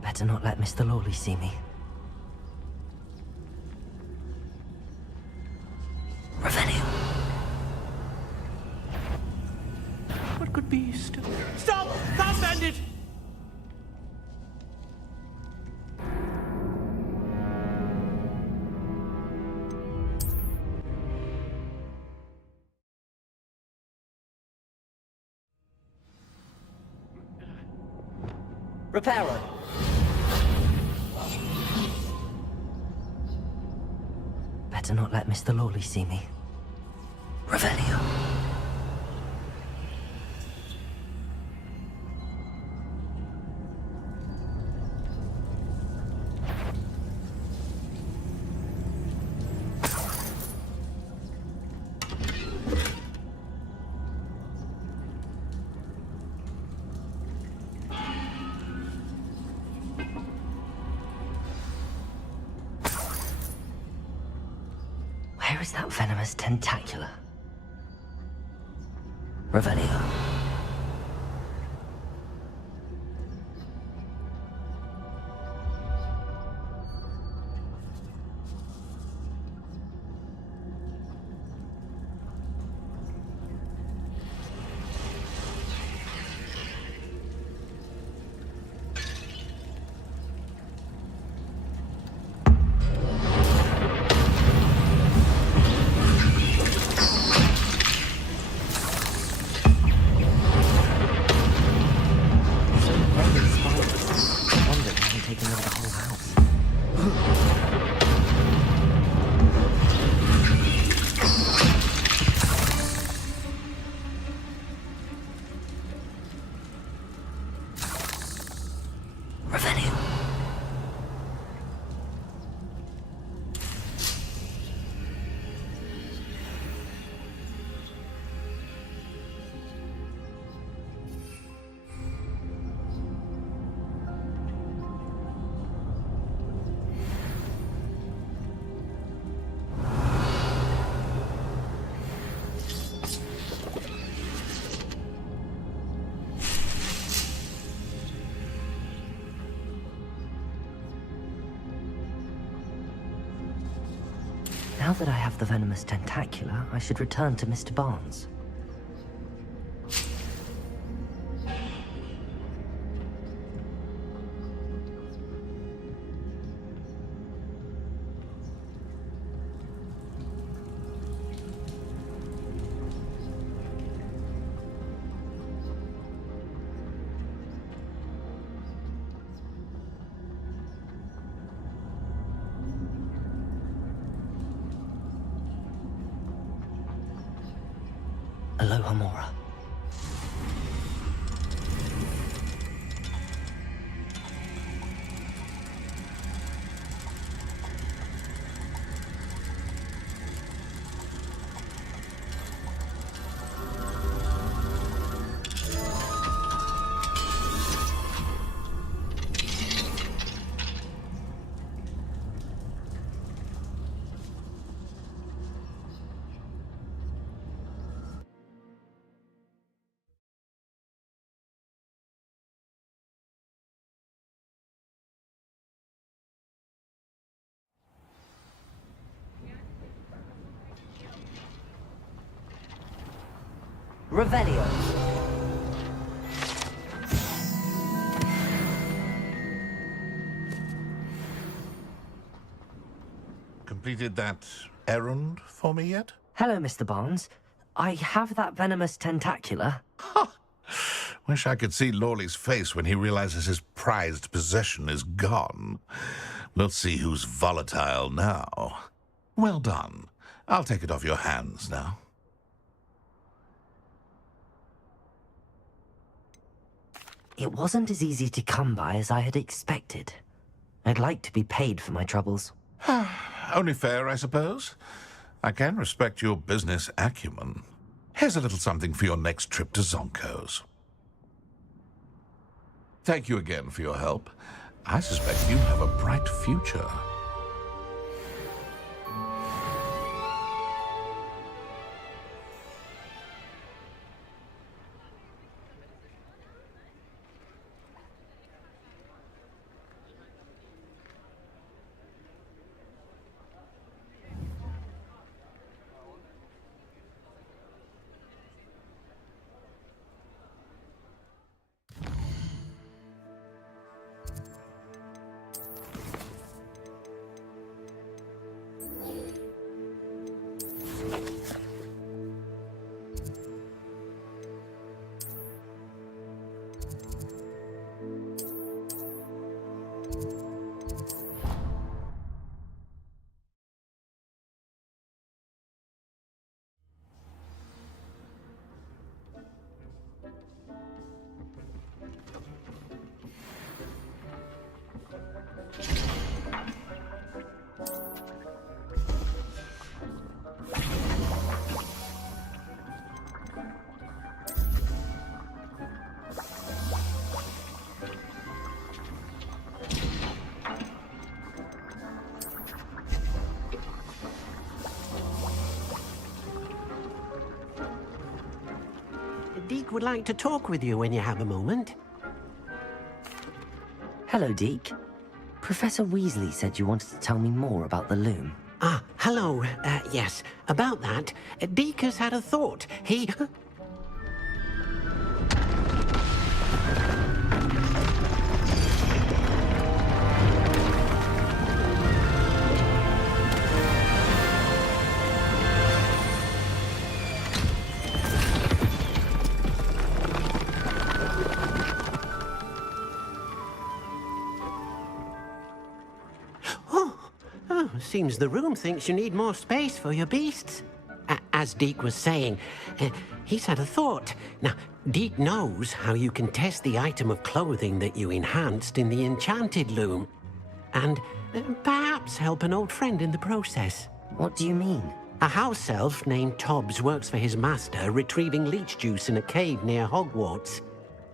Better not let Mr. Lawley see me. Revenue. What could be still... Stop! Stop, bandit! Reparo. Better not let Mr. Lawley see me. Revelio. Where is that venomous tentacula? Revelio. Now that I have the venomous tentacula, I should return to Mr. Barnes. Aloha Mora. Revelio. Completed that errand for me yet? Hello, Mr. Barnes. I have that venomous tentacula. Wish I could see Lawley's face when he realizes his prized possession is gone. We'll see who's volatile now. Well done. I'll take it off your hands now. It wasn't as easy to come by as I had expected. I'd like to be paid for my troubles. Only fair, I suppose. I can respect your business acumen. Here's a little something for your next trip to Zonko's. Thank you again for your help. I suspect you have a bright future. Deke would like to talk with you when you have a moment. Hello, Deke. Professor Weasley said you wanted to tell me more about the loom. Ah, hello. Yes, about that. Deke has had a thought. He... Seems the room thinks you need more space for your beasts. As Deke was saying, he's had a thought. Now, Deke knows how you can test the item of clothing that you enhanced in the enchanted loom. And perhaps help an old friend in the process. What do you mean? A house elf named Tobbs works for his master, retrieving leech juice in a cave near Hogwarts.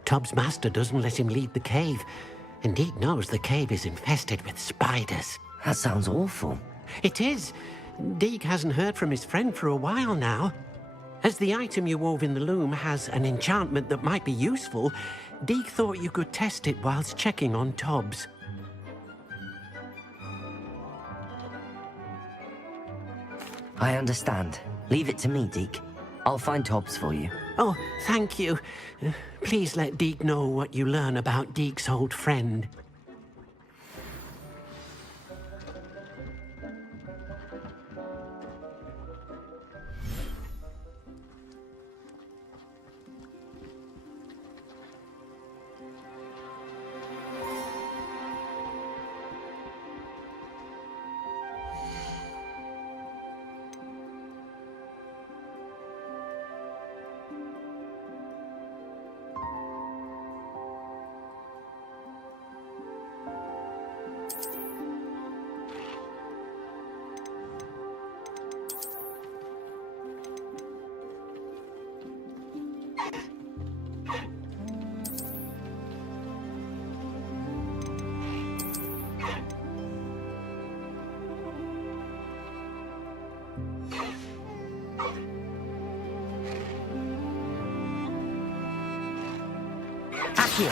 Tobbs' master doesn't let him leave the cave, and Deke knows the cave is infested with spiders. That sounds awful. It is. Deke hasn't heard from his friend for a while now. As the item you wove in the loom has an enchantment that might be useful, Deke thought you could test it whilst checking on Tobbs. I understand. Leave it to me, Deke. I'll find Tobbs for you. Oh, thank you. Please let Deke know what you learn about Deke's old friend. Here.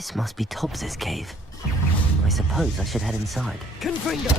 This must be Tobbs's cave. I suppose I should head inside. Confringo!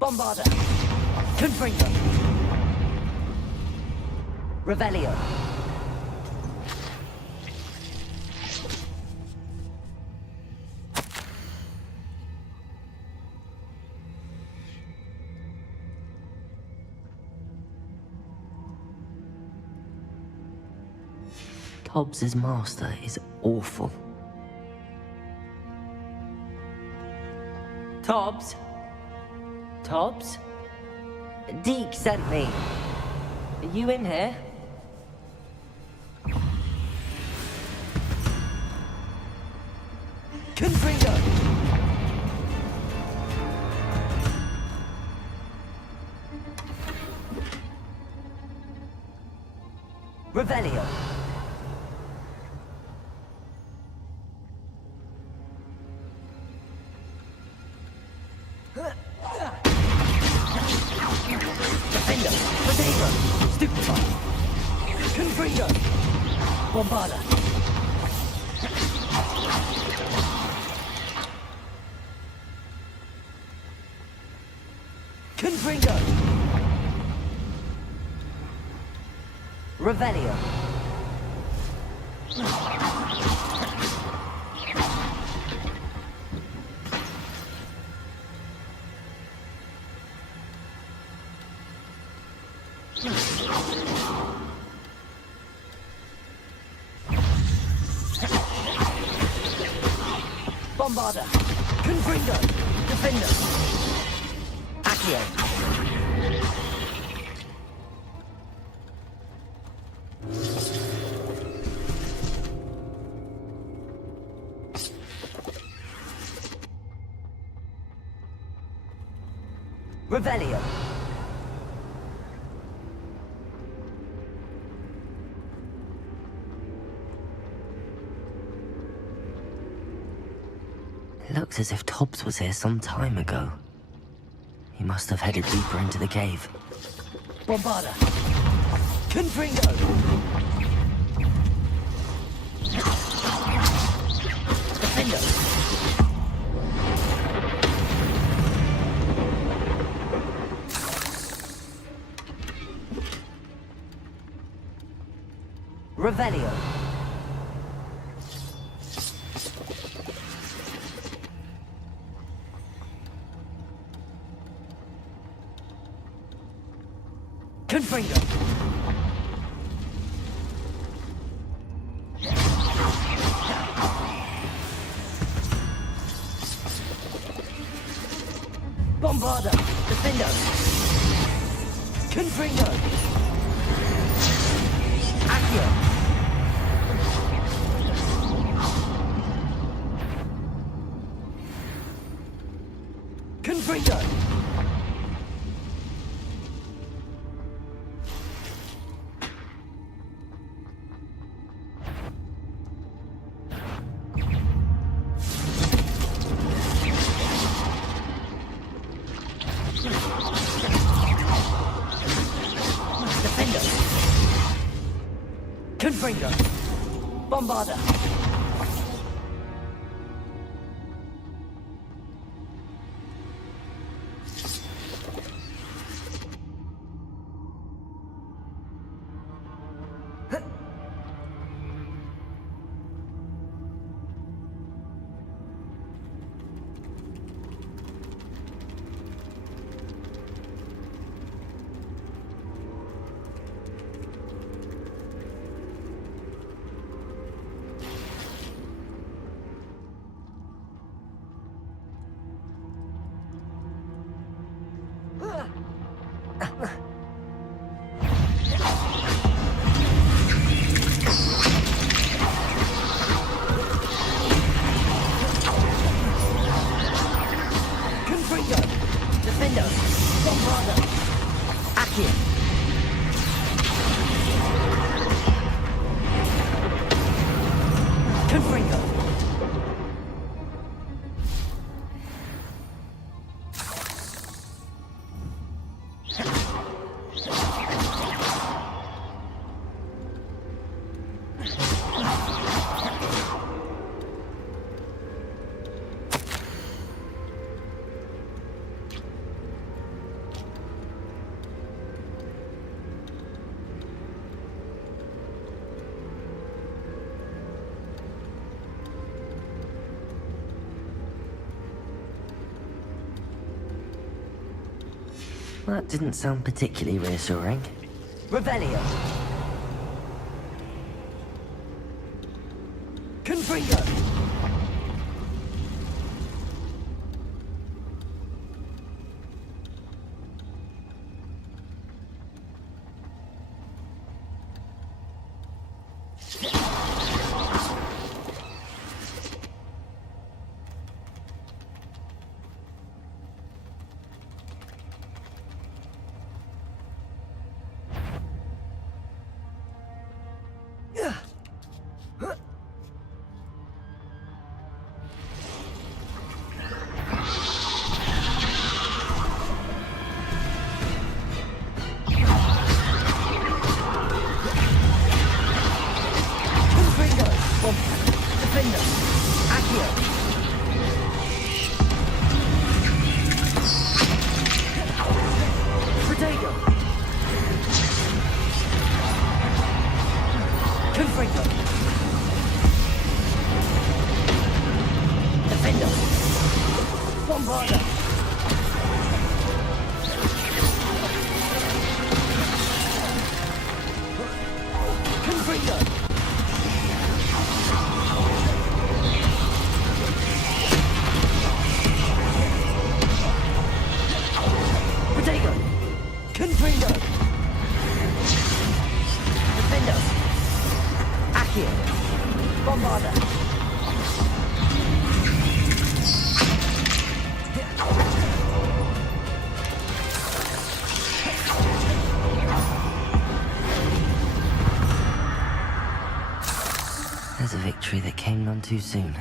Bombarda! Confringo! Revelio! Tobbs's master is awful. Tobbs? Tobbs? Deke sent me. Are you in here? Confringo! Revelio! Defender! Potato! Stupefy! Confringo! Bombarda! Confringo! Revelio! Bombarda! Confringo! Defender! Accio! Revelio! Looks as if Tobbs was here some time ago. He must have headed deeper into the cave. Bombarda! Confringo! Defender! Revelio! Confringo! Bombarda! Defender! Confringo! Accio! Confringo! Defender! Confringo! Bombarda! Defender! Bombarder! Accio! Confringo! That didn't sound particularly reassuring. Revelio! Confringo! There's a victory that came none too soon.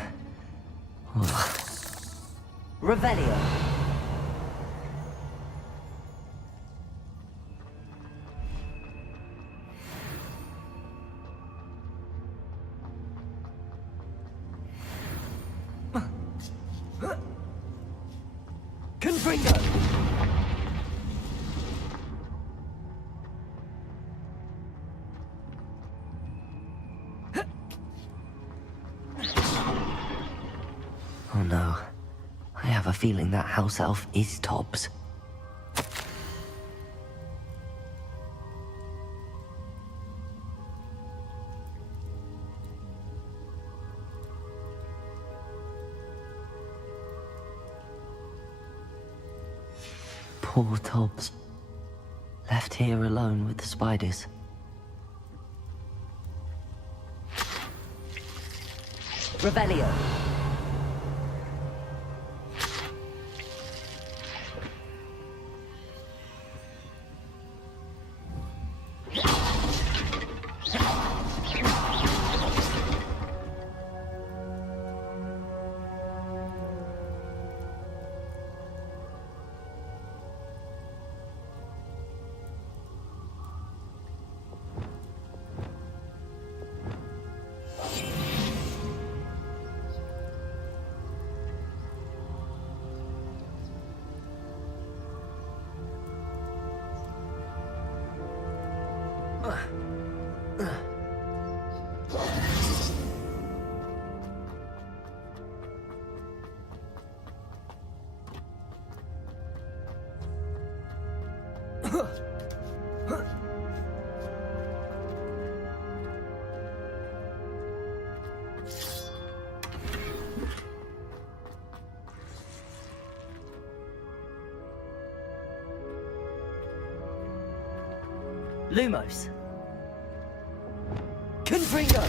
Ugh. Revelio. Confringo. Oh no. I have a feeling that house elf is Tobbs. Poor Tobbs. Left here alone with the spiders. Revelio. Lumos. Confringo.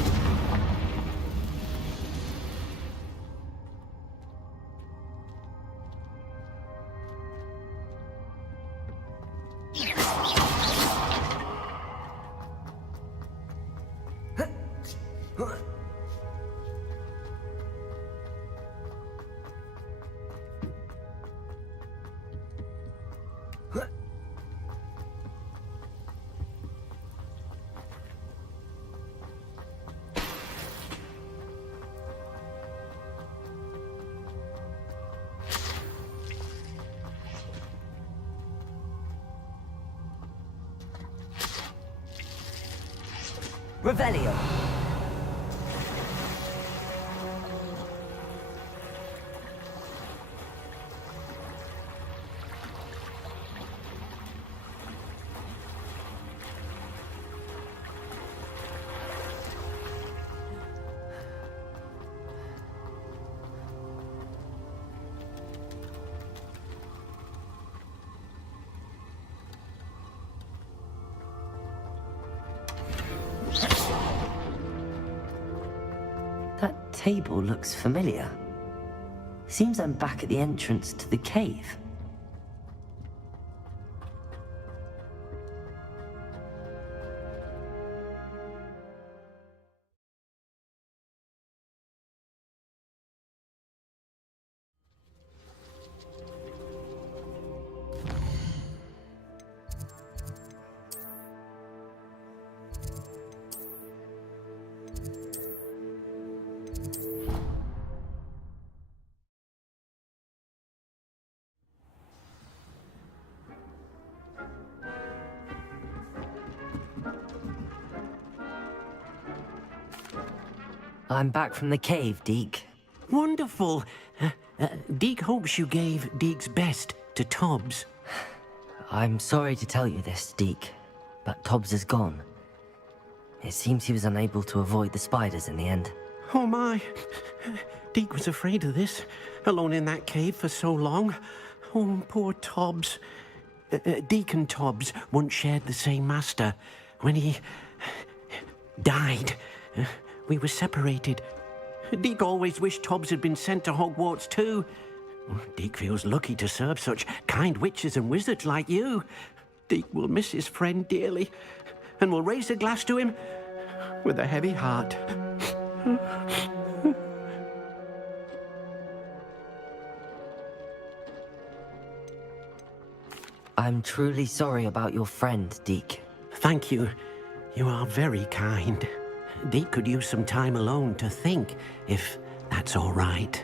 Revelio! That table looks familiar. Seems I'm back at the entrance to the cave. I'm back from the cave, Deke. Wonderful. Deke hopes you gave Deke's best to Tobbs. I'm sorry to tell you this, Deke, but Tobbs is gone. It seems he was unable to avoid the spiders in the end. Oh my. Deke was afraid of this, alone in that cave for so long. Oh, poor Tobbs. Deke and Tobbs once shared the same master. When he died, we were separated. Deke always wished Tobbs had been sent to Hogwarts too. Deke feels lucky to serve such kind witches and wizards like you. Deke will miss his friend dearly, and will raise a glass to him with a heavy heart. I'm truly sorry about your friend, Deke. Thank you. You are very kind. Deke could use some time alone to think, if that's all right.